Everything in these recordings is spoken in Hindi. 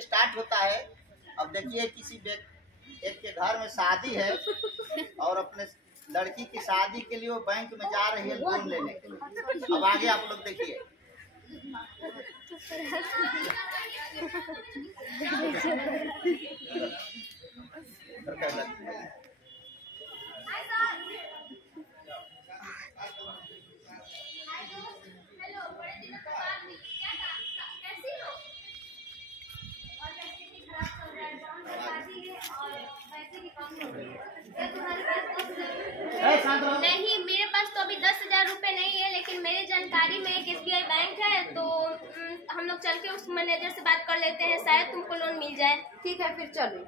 स्टार्ट होता है। अब देखिए किसी एक के घर में शादी है और अपने लड़की की शादी के लिए वो बैंक में जा रही है लोन लेने के लिए। अब आगे आप लोग देखिए। नहीं, मेरे पास तो अभी 10,000 रुपये नहीं है, लेकिन मेरी जानकारी में एक SBI बैंक है, तो हम लोग चल के उस मैनेजर से बात कर लेते हैं, शायद तुमको लोन मिल जाए। ठीक है, फिर चलो।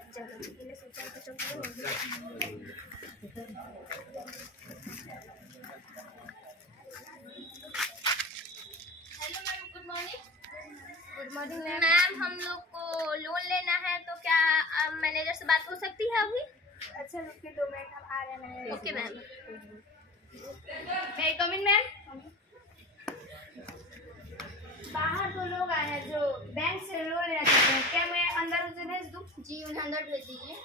Hello ma'am, good morning. Good morning ma'am, हम लोग को लोन लेना है, तो क्या मैनेजर से बात हो सकती है अभी? अच्छा रुकिए 2 मिनट, हम आ रहे हैं। Okay ma'am. मैं कम इन मैम। बाहर 2 लोग आए हैं जो बैंक से लोन लेना चाहते हैं, क्या मैं अंदर उसे भेज दूँ? जी, उन्हें अंदर भेज दीजिए।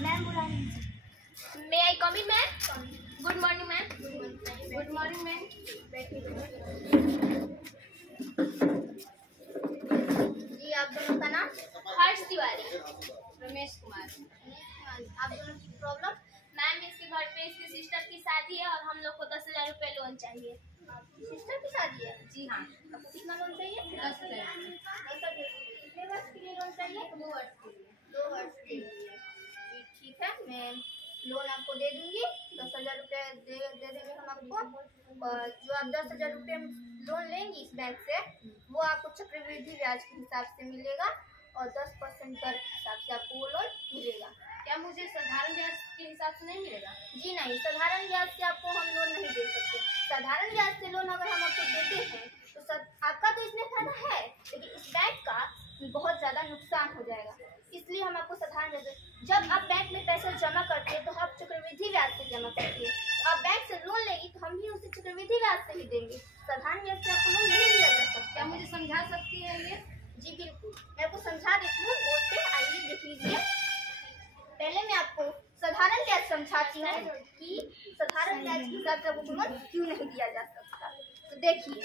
मैम बुलाएं। May I come in ma'am? Good morning ma'am. Good morning ma'am. जी, आप दोनों का नाम? हर्ष तिवारी। रमेश कुमार। आप दोनों की प्रॉब्लम? मैम, इसके घर पे इसकी सिस्टर की शादी है और हम लोग को 10,000 रुपये लोन चाहिए। सिस्टर की शादी है? जी हाँ। आपको कितना लोन चाहिए? 10,000। 10,000 कितने वर्ष के लिए लोन चाहिए? 2 वर्ष के लिए। 2 वर्ष के लिए। ठीक है, मैं लोन आपको दे दूंगी। 10,000 रुपये दे देंगे हम आपको। और जो आप 10,000 रुपये लोन लेंगी इस बैंक से, वो आपको चक्रवृद्धि ब्याज के हिसाब से मिलेगा और 10% दर के हिसाब से आपको वो लोन मिलेगा। क्या मुझे साधारण ब्याज के हिसाब से नहीं मिलेगा? जी नहीं, साधारण ब्याज से आपको हम लोन नहीं दे सकते। साधारण ब्याज से लोन अगर हम आपको देते हैं तो आपका तो इसमें फायदा है, लेकिन इस बैंक का बहुत ज़्यादा नुकसान हो जाएगा। इसलिए हम आपको साधारण ब्याज, जब आप बैंक में पैसा जमा करते हैं तो आप चक्रवृद्धि ब्याज से जमा करती है। तो आप बैंक से लोन लेगी तो हम भी उसे चक्रवृद्धि ब्याज से ही देंगे। साधारण ब्याज से आपको लोन नहीं दिया जा सकता। क्या मुझे समझा सकती है ये? जी बिल्कुल, मैं आपको समझा देती हूँ। बोर्ड पे आइए देख लीजिए। पहले मैं आपको साधारण ब्याज समझाती हूँ कि साधारण ब्याज के हिसाब से आपको लोन क्यों नहीं दिया जा सकता। तो देखिए,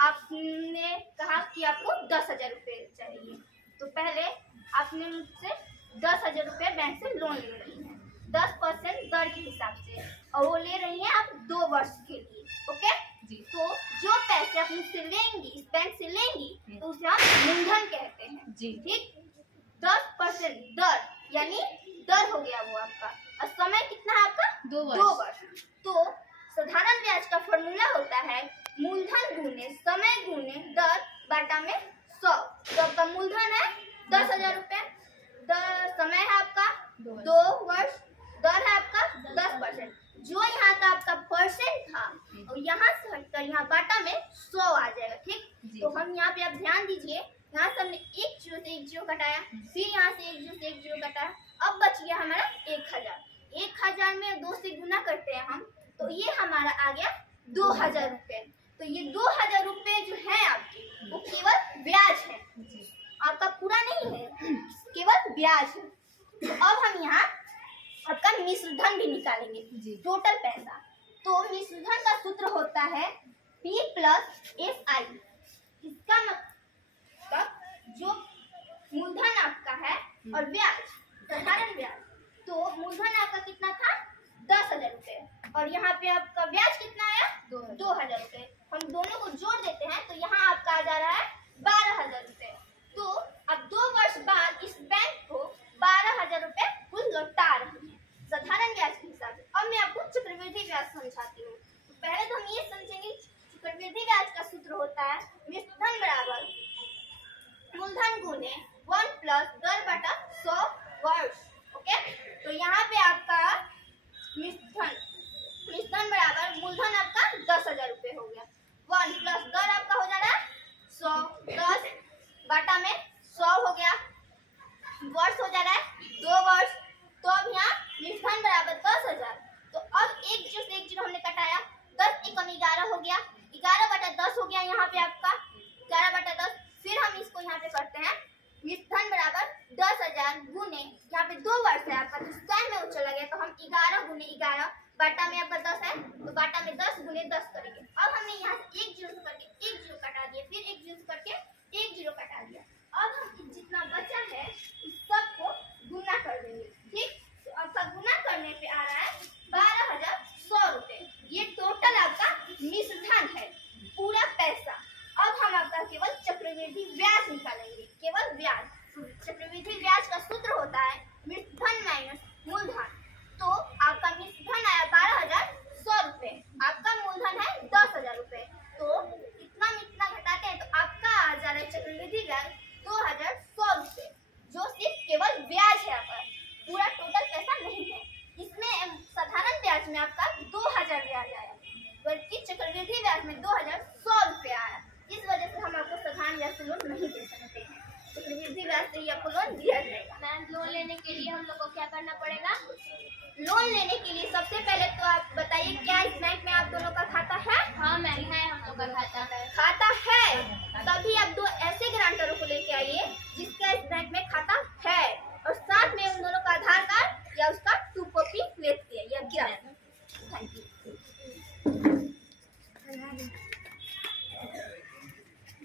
आपने कहा कि आपको 10,000 रुपये चाहिए, तो पहले आपने मुझसे 10,000 रुपये बैंक से लोन ले रही हैं 10% दर के हिसाब से, और वो ले रही हैं आप 2 वर्ष के लिए। ओके जी। तो जो पैसे आप मुझसे लेंगी, इस बैंक से लेंगी, तो उसे हम मूलधन कहते हैं। जी। ठीक, 10% दर यानी दर हो गया वो आपका, और समय कितना है आपका? 2 वर्ष। तो साधारण ब्याज का फॉर्मूला होता है मूलधन गुने समय गुने दर बाटा में 100। तो आपका मूलधन है 10,000 रुपये, समय है आपका 2 वर्ष, दर है आपका 10%। जो यहाँ का आपका परसेंट था और यहाँ से हटकर यहाँ बाटा में 100 आ जाएगा। ठीक, तो हम यहाँ पे आप ध्यान दीजिए, यहाँ से हमने 1 जीरो से 1 जीरो कटाया, फिर यहाँ से 1 जीरो से 1 जीरो कटाया, अब बच गया हमारा 1,000। 1,000 में 2 से गुना करते हैं हम, तो ये हमारा आ गया 2,000 रुपये। तो ये 2,000 रुपये जो है आपके, वो केवल ब्याज है, आपका पूरा नहीं है, केवल ब्याज है। तो अब हम यहाँ आपका मिश्र धन भी निकालेंगे, टोटल पैसा। तो मिश्र धन का सूत्र होता है P + SI। इसका मतलब जो मूलधन आपका है और ब्याज, साधारण ब्याज, तो मूलधन आपका कितना था? 10,000 रुपये, और यहाँ पे आपका ब्याज कितना आया? 2,000 रुपये। हम दोनों को जोड़ देते हैं तो यहाँ आपका आ जा रहा है 12,000 रुपये। तो अब 2 वर्ष बाद इस बैंक को 12,000 रुपये कुल लौटा रही है साधारण ब्याज के हिसाब से। अब मैं आपको चक्रवृद्धि ब्याज समझाती हूँ। तो पहले तो हम ये समझेंगे, चक्रवृद्धि ब्याज का सूत्र होता है मिश्रधन बराबर मूलधन गुने 1 + दर बटा 100 वर्ष। ओके, तो यहाँ पे आपका मिश्रधन बराबर मूलधन आपका 10,000 रुपये हो गया, 1 + दर आपका हो जा रहा है 100, 10 बाटा में 100 हो गया, वर्ष हो जा रहा है 2 वर्ष। तो अब यहाँ मिश्रधन बराबर 10,000। तो अब 1 जीरो से 1 जीरो हमने कटाया, 10 × 11 हो गया, 11 बटा 10 हो गया यहाँ पे आपका 11 बटा 10। फिर चक्रवृद्धि ब्याज निकालेंगे, केवल ब्याज। चक्रवृद्धि ब्याज का सूत्र होता है मिश्रधन माइनस मूलधन। तो आपका मिश्रधन आया 12,100 रुपए, आपका मूलधन है 10,000 रुपए। तो इतना इतना घटाते हैं तो आपका आ जा रहा है चक्रवृद्धि ब्याज 2,100 रुपए, जो सिर्फ केवल ब्याज है, आपका पूरा टोटल पैसा नहीं है। इसमें साधारण ब्याज में आपका 2,000 ब्याज आया, बल्कि चक्रवृद्धि ब्याज में 2,100 रुपए आया। इस वजह से हम आपको साधारण ब्याज से लोन नहीं दे सकते हैं, चक्रवृद्धि ब्याज से ही आपको लोन दिया जाएगा। मैम लोन लेने के लिए हम लोग को क्या करना पड़ेगा? लोन लेने के लिए सबसे पहले तो आप बताइए, क्या इस बैंक में आप दोनों का खाता है? हाँ मैम है, हम लोग का खाता है। खाता है, तभी आप दो ऐसे ग्रांटरों को लेके आइए जिसका इस बैंक में खाता है, और साथ में उन दोनों का आधार कार्ड या उसका 2 कॉपी लेती है, या क्या? Thank you.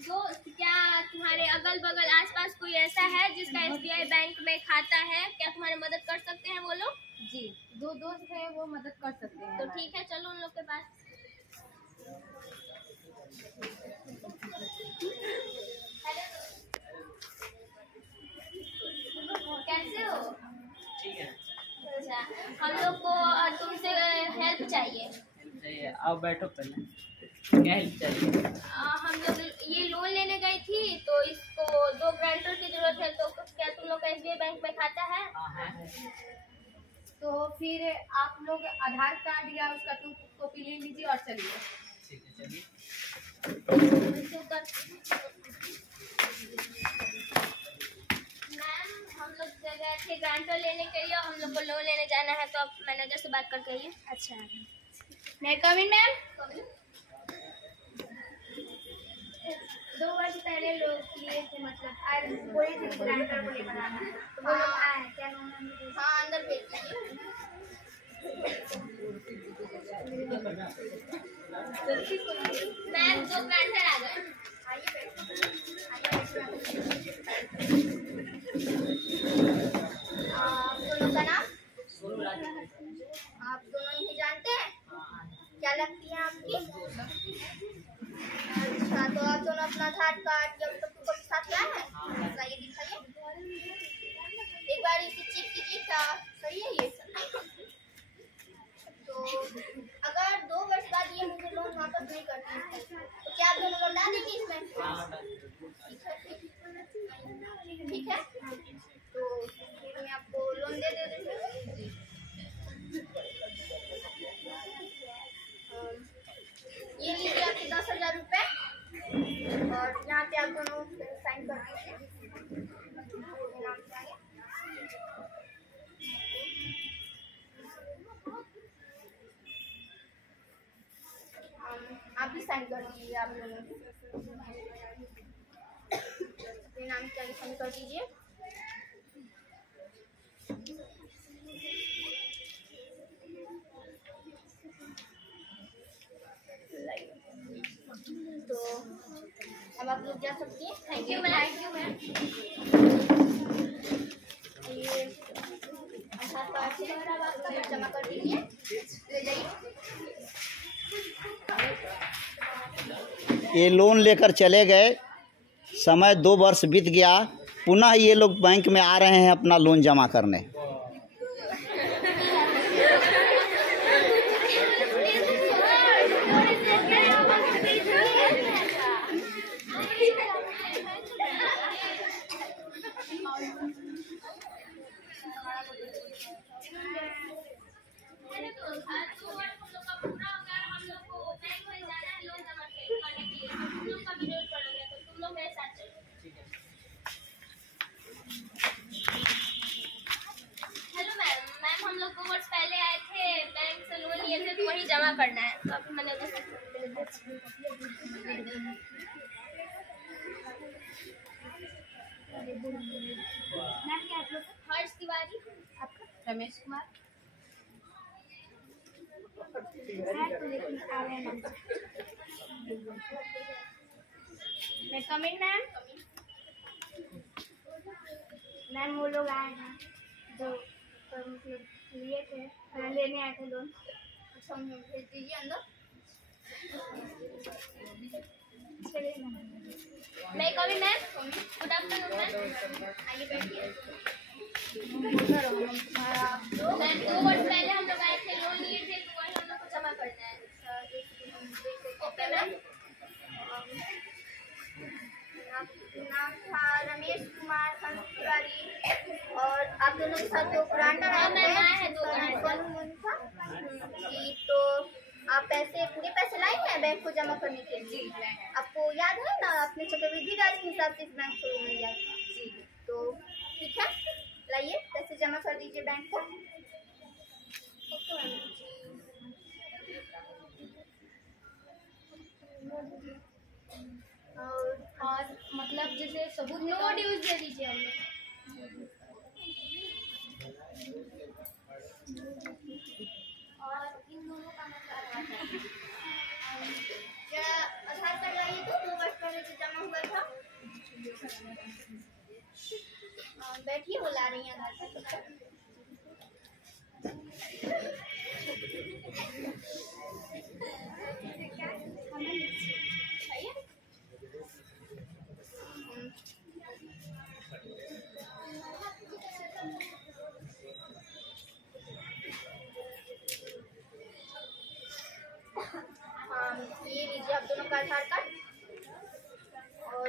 दोस्त, क्या तुम्हारे अगल बगल आसपास कोई ऐसा है जिसका SBI बैंक में खाता है? क्या तुम्हारी मदद कर सकते हैं वो लोग? जी, 2 दोस्त हैं, वो मदद कर सकते हैं। तो ठीक है, चलो उन लोग के पास। कैसे हो? ठीक है। अच्छा, हम लोग को तुमसे हेल्प चाहिए। आओ बैठो पहले, क्या हेल्प चाहिए? हम लोग ये लोन लेने गई थी, तो इसको 2 ग्रांटर की जरूरत है। तो क्या तुम लोग का SBI बैंक में खाता है? हाँ है। तो फिर आप लोग आधार कार्ड या उसका 2 कॉपी ले लीजिए और चलिए। ठीक है, चलिए। मैम, हम लोग गए थे ग्रांटर लेने के लिए, हम लोग को लोन लेने जाना है, तो आप मैनेजर से बात करके आइए। अच्छा, मैं कम इन मैम। 2 वर्ष पहले लोग लिए थे, मतलब आज कोई भी ग्रांटर को लेकर आना, तो वो लोग आए हैं, क्या लोन हमें दे? हाँ, अंदर भेज दीजिए। मैम 2 ग्रांटर आ गए। आइए बैठिए। आप दोनों का नाम? आप दोनों इन्हें जानते हैं? क्या लगती है आपकी? अच्छा, तो आप दोनों अपना आधार कार्ड या उसका 2 कॉपी साथ लाए हैं? लाइए, दिखाइए। एक बार इसे चेक कीजिए, क्या सही है ये सब? तो अगर 2 वर्ष बाद ये मुझे लोन वापस नहीं करते हैं, तो क्या आप दोनों लौटा देंगे इसमें? ठीक है, तो फिर मैं आपको लोन दे रही हूँ। ये लीजिए आपके 10,000 रुपए, और यहाँ पे आप दोनों साइन कर दीजिए। नाम से आगे। आप भी साइन कर दीजिए, आप दोनों अपने नाम से आगे साइन कर दीजिए। तो अब आप लोग जा सकती हैं। Thank you ma'am. ये आधार कार्ड से अब आपका जमा कर दीजिए, ले जाइए। ये लोन लेकर चले गए, समय 2 वर्ष बीत गया, पुनः ये लोग बैंक में आ रहे हैं अपना लोन जमा करने। वही जमा करना है, तो अभी मैंने मैम क्या आप लोग? हर्ष तिवारी। आपका? रमेश कुमार। है तो लेकिन आ रहे हैं नाम से। मैं कम इन मैम। मैम वो लोग आए हैं जो मतलब लिए थे, लेने आए थे लोन। अच्छा, उन्हें भेज दीजिए अंदर। चलिए मैम। मैं कभी मैम गुड आफ्टरनून मैम। आइए बैठिए। मैम 2 वर्ष पहले हम लोग आए थे, लोन लिए थे, तो वही हम लोग को जमा करना है। Okay ma'am. नाम था रमेश कुमार संस्कारी और आप दोनों के साथ जो ग्रांटर आया है दो तो आप पूरे पैसे लाए हैं बैंक को जमा करने के लिए? आपको याद है ना, आपने चक्रवृद्धि ब्याज के हिसाब से इस बैंक को लोन लिया था। तो ठीक है, लाइए पैसे जमा कर दीजिए बैंक को। और मतलब जैसे सबूत नो ड्यूज दे दीजिए हम लोग। और इन दोनों का मतलब क्या आधार कार्ड लाइए तो 2 वर्ष पहले जो जमा हुआ था। बैठिए, बुला रही हैं आधार कार्ड। ये लीजिए आप दोनों का आधार कार्ड और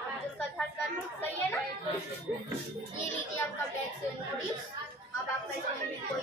आपका आधार कार्ड सही है ना। ये लीजिए आपका बैंक से नोटिस। अब आपका इसमें भी कोई